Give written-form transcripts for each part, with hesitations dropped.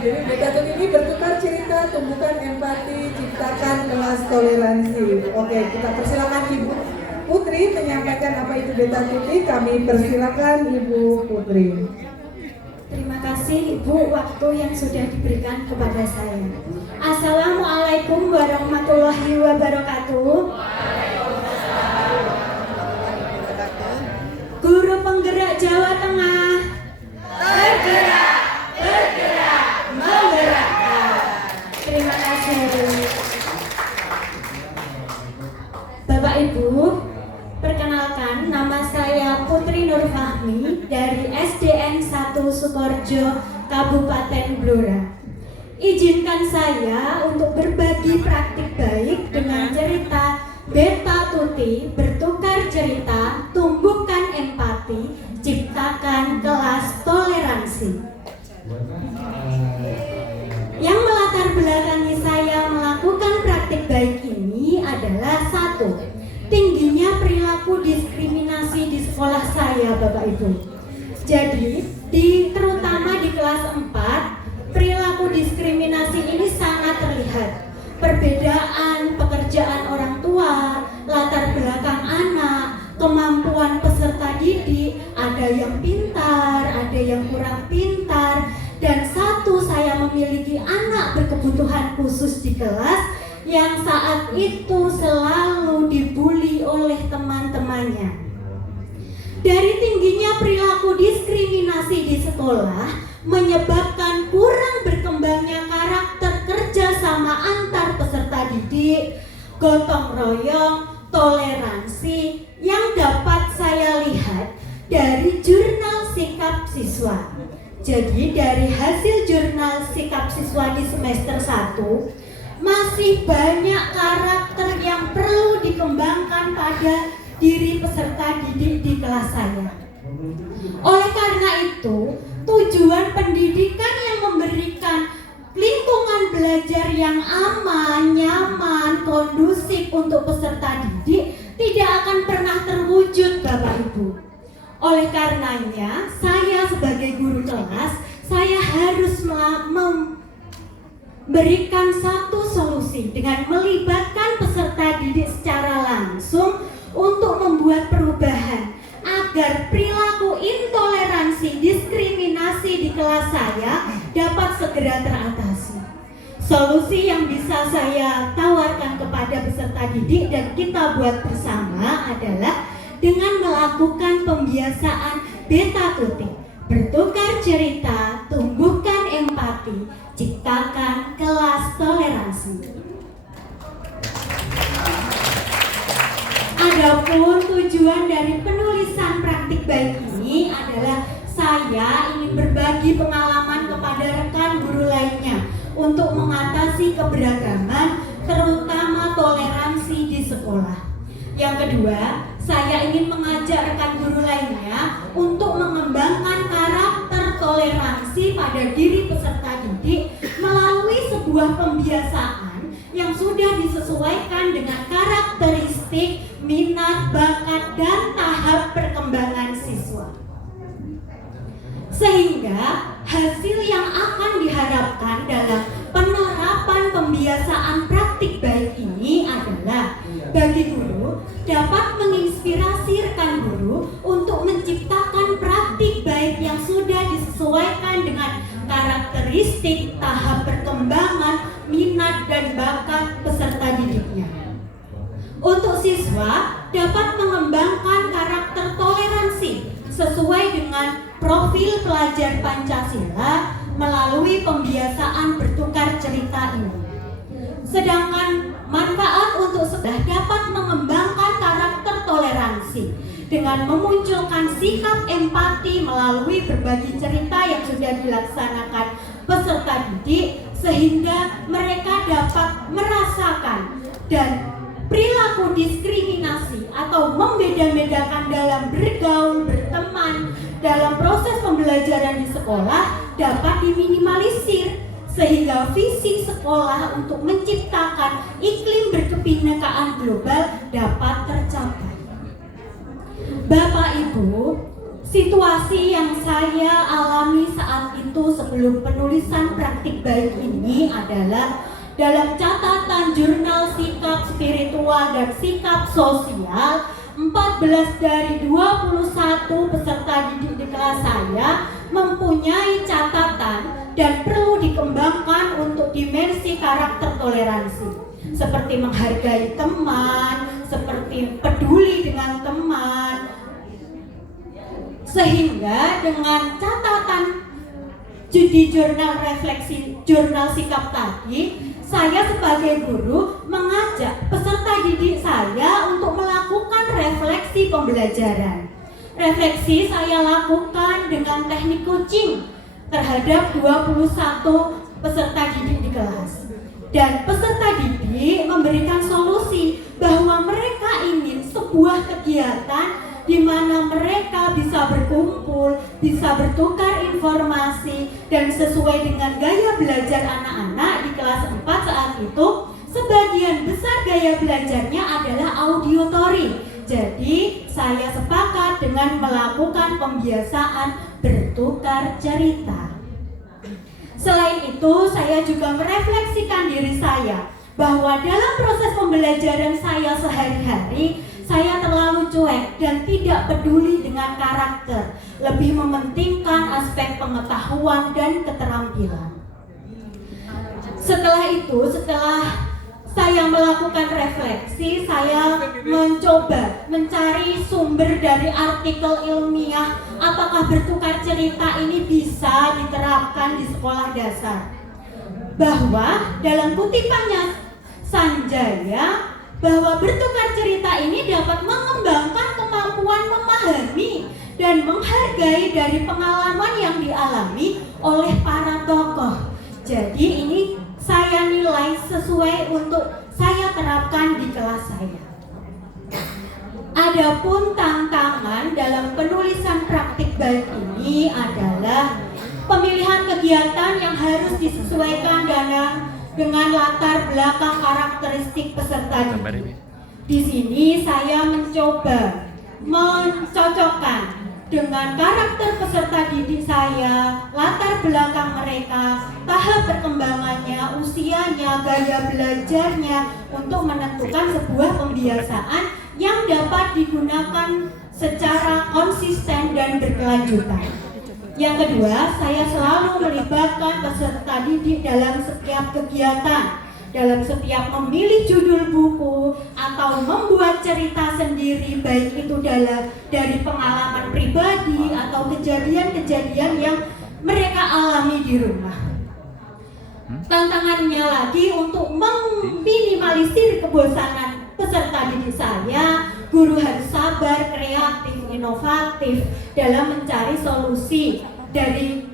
jadi Beta Tut ini bertukar cerita, tumbuhkan empati, ciptakan kelas toleransi. Oke, kita persilakan Ibu Putri menyampaikan apa itu Beta Tuti. Kami persilakan Ibu Putri. Terima kasih Ibu waktu yang sudah diberikan kepada saya. Assalamualaikum warahmatullahi wabarakatuh. Guru penggerak Jawa Tengah, bergerak, bergerak, menggerakkan. Terima kasih. Bapak Ibu, perkenalkan nama saya Putri Nur Fahmi dari SDN 1 Sukorejo, Kabupaten Blora. Izinkan saya untuk berbagi praktik baik dengan cerita Beta Tuti, bertukar cerita, tumbuhkan empati, ciptakan kelas toleransi. Yang melatar belakangi saya melakukan praktik baik ini adalah satu, tingginya perilaku diskriminasi di sekolah saya, Bapak Ibu. Jadi, terutama di kelas 4, perilaku diskriminasi ini sangat terlihat. Perbedaan pekerjaan orang tua, latar belakang anak, kemampuan peserta didik, ada yang pintar, ada yang kurang pintar, dan satu, saya memiliki anak berkebutuhan khusus di kelas yang saat itu selalu dibully oleh teman-temannya. Dari tingginya perilaku diskriminasi di sekolah menyebabkan kurang berkembangnya karakter kerjasama antar peserta didik, gotong royong, toleransi yang dapat saya lihat dari jurnal sikap siswa. Jadi dari hasil jurnal sikap siswa di semester 1, masih banyak karakter yang perlu dikembangkan pada diri peserta didik di kelas saya. Oleh karena itu, tujuan pendidikan yang memberikan lingkungan belajar yang aman, nyaman, kondusif untuk peserta didik tidak akan pernah terwujud, Bapak Ibu. Oleh karenanya, saya sebagai guru kelas, saya harus memberikan satu solusi dengan melibatkan peserta didik secara langsung untuk membuat perubahan agar perilaku intoleransi diskriminasi di kelas saya dapat segera teratasi. Solusi yang bisa saya tawarkan kepada peserta didik dan kita buat bersama adalah dengan melakukan pembiasaan Beta Tuti, bertukar cerita, tumbuhkan empati, ciptakan kelas toleransi. Adapun tujuan dari penulisan praktik baik ini adalah saya ingin berbagi pengalaman kepada rekan guru lainnya untuk mengatasi keberagaman, terutama toleransi di sekolah. Yang kedua, saya ingin mengajak rekan guru lainnya untuk mengembangkan karakter toleransi pada diri peserta didik melalui sebuah pembiasaan yang sudah disesuaikan dengan karakteristik, minat, bakat, dan tahap perkembangan siswa. Sehingga hasil yang akan diharapkan dalam penerapan pembiasaan praktik baik ini adalah bagi guru dapat menginspirasi rekan guru untuk menciptakan praktik baik yang sudah disesuaikan dengan karakteristik, tahap perkembangan, minat, dan bakat peserta didiknya. Untuk siswa dapat mengembangkan karakter toleransi sesuai dengan profil pelajar Pancasila melalui pembiasaan bertukar cerita ini. Sedangkan manfaat untuk sekolah dapat mengembangkan karakter toleransi dengan memunculkan sikap empati melalui berbagi cerita yang sudah dilaksanakan peserta didik sehingga mereka dapat merasakan dan perilaku diskriminasi atau membeda-bedakan dalam bergaul, berteman, dalam proses pembelajaran di sekolah dapat diminimalisir sehingga visi sekolah untuk menciptakan iklim berkebinekaan global dapat tercapai. Bapak Ibu, Situasi yang saya alami saat itu sebelum penulisan praktik baik ini adalah dalam catatan jurnal sikap spiritual dan sikap sosial, 14 dari 21 peserta didik di kelas saya mempunyai catatan dan perlu dikembangkan untuk dimensi karakter toleransi, seperti menghargai teman, seperti peduli dengan teman. Sehingga dengan catatan di jurnal refleksi, jurnal sikap tadi, saya sebagai guru mengajak peserta didik saya untuk melakukan refleksi pembelajaran. Refleksi saya lakukan dengan teknik coaching terhadap 21 peserta didik di kelas. Dan peserta didik memberikan solusi bahwa mereka ingin sebuah kegiatan di mana mereka bisa berkumpul, bisa bertukar informasi, dan sesuai dengan gaya belajar anak-anak di kelas 4 saat itu, sebagian besar gaya belajarnya adalah auditory. Jadi saya sepakat dengan melakukan pembiasaan bertukar cerita. Selain itu, saya juga merefleksikan diri saya bahwa dalam proses pembelajaran saya sehari-hari, saya terlalu cuek dan tidak peduli dengan karakter, lebih mementingkan aspek pengetahuan dan keterampilan. Setelah itu, setelah saya melakukan refleksi, saya mencoba mencari sumber dari artikel ilmiah apakah bertukar cerita ini bisa diterapkan di sekolah dasar. Bahwa dalam kutipannya Sanjaya, bahwa bertukar cerita ini dapat mengembangkan kemampuan memahami dan menghargai dari pengalaman yang dialami oleh para tokoh. Jadi ini saya nilai sesuai untuk saya terapkan di kelas saya. Adapun tantangan dalam penulisan praktik baik ini adalah pemilihan kegiatan yang harus disesuaikan dengan latar belakang karakteristik peserta didik. Di sini saya mencoba mencocokkan dengan karakter peserta didik saya, latar belakang mereka, tahap perkembangannya, usianya, gaya belajarnya untuk menentukan sebuah pembiasaan yang dapat digunakan secara konsisten dan berkelanjutan. Yang kedua, saya selalu melibatkan peserta didik dalam setiap kegiatan, dalam setiap memilih judul buku atau membuat cerita sendiri, baik itu dari pengalaman pribadi atau kejadian-kejadian yang mereka alami di rumah. Tantangannya lagi untuk meminimalisir kebosanan peserta didik saya, guru harus sabar, kreatif, inovatif dalam mencari solusi dari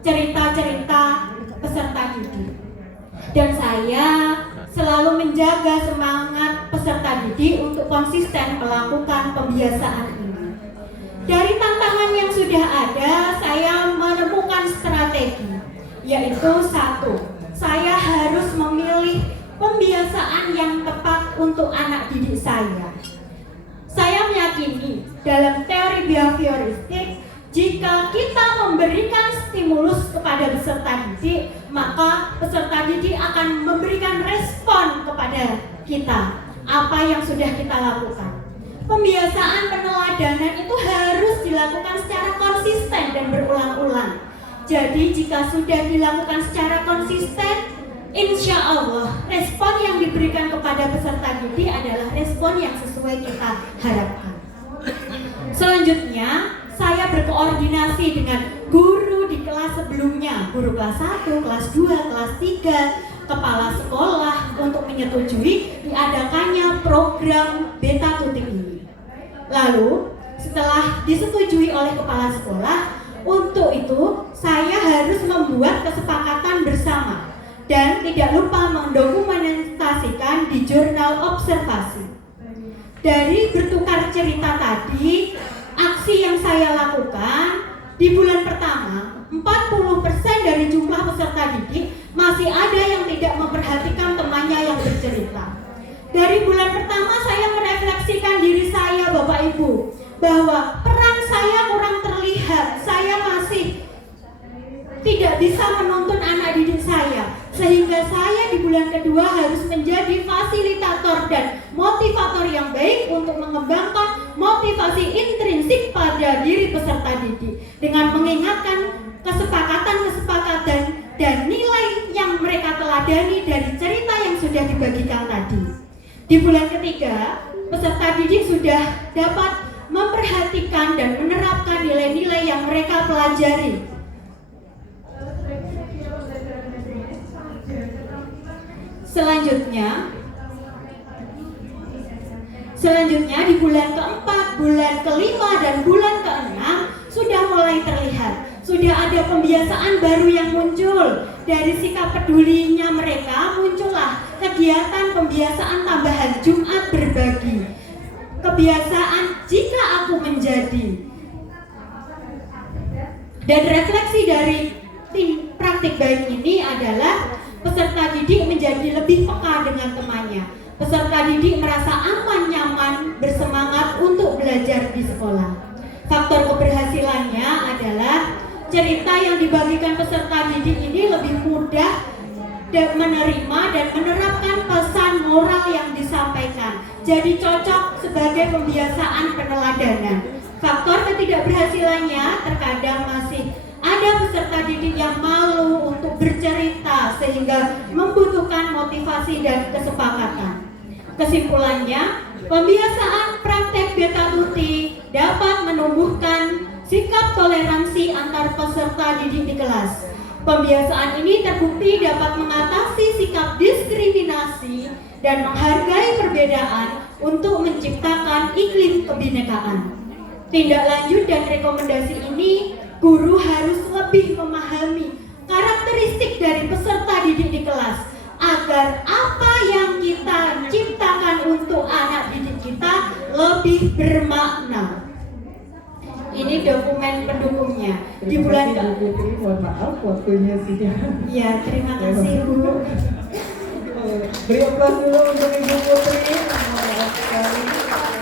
cerita-cerita peserta didik. Dan saya selalu menjaga semangat peserta didik untuk konsisten melakukan pembiasaan ini. Dari tantangan yang sudah ada, saya menemukan strategi, yaitu satu, saya harus memilih pembiasaan yang tepat untuk anak didik saya. Saya meyakini dalam teori behavioristik, jika kita memberikan stimulus kepada peserta didik, maka peserta didik akan memberikan respon kepada kita apa yang sudah kita lakukan. Pembiasaan peneladanan itu harus dilakukan secara konsisten dan berulang-ulang. Jadi jika sudah dilakukan secara konsisten, insya Allah respon yang diberikan kepada peserta didik adalah respon yang sesuai kita harapkan. Selanjutnya, saya berkoordinasi dengan guru di kelas sebelumnya, guru kelas 1, kelas 2, kelas 3, kepala sekolah untuk menyetujui diadakannya program beta tutik ini. Lalu, setelah disetujui oleh kepala sekolah, untuk itu saya harus membuat kesepakatan bersama dan tidak lupa mendokumentasikan di jurnal observasi. Dari bertukar cerita tadi, aksi yang saya lakukan di bulan pertama, 40% dari jumlah peserta didik masih ada yang tidak memperhatikan temannya yang bercerita. Dari bulan pertama saya merefleksikan diri saya, Bapak Ibu, bahwa peran saya kurang terlihat tidak bisa menuntun anak didik saya, sehingga saya di bulan kedua harus menjadi fasilitator dan motivator yang baik untuk mengembangkan motivasi intrinsik pada diri peserta didik dengan mengingatkan kesepakatan-kesepakatan dan nilai yang mereka teladani dari cerita yang sudah dibagikan tadi. Di bulan ketiga, peserta didik sudah dapat memperhatikan dan menerapkan nilai-nilai yang mereka pelajari. Selanjutnya di bulan keempat, bulan kelima, dan bulan keenam sudah mulai terlihat. Sudah ada pembiasaan baru yang muncul. Dari sikap pedulinya mereka muncullah kegiatan pembiasaan tambahan Jumat berbagi. Kebiasaan jika aku menjadi. Dan refleksi dari tim praktik baik ini adalah peserta didik menjadi lebih peka dengan temannya. Peserta didik merasa aman, nyaman, bersemangat untuk belajar di sekolah. Faktor keberhasilannya adalah cerita yang dibagikan peserta didik ini lebih mudah dan menerima dan menerapkan pesan moral yang disampaikan. Jadi cocok sebagai pembiasaan peneladanan. Faktor ketidakberhasilannya terkadang masih ada peserta didik yang malu untuk bercerita sehingga membutuhkan motivasi dan kesepakatan. Kesimpulannya, pembiasaan praktek beta tuti dapat menumbuhkan sikap toleransi antar peserta didik di kelas. Pembiasaan ini terbukti dapat mengatasi sikap diskriminasi dan menghargai perbedaan untuk menciptakan iklim kebinekaan. Tindak lanjut dan rekomendasi ini, guru harus lebih memahami karakteristik dari peserta didik di kelas agar apa yang kita ciptakan untuk anak didik kita lebih bermakna. Ini dokumen pendukungnya. Di bulan mohon maaf waktunya sudah. Ya, terima kasih Bu. Beri aplaus dulu untuk Ibu Putri. Maaf sekali.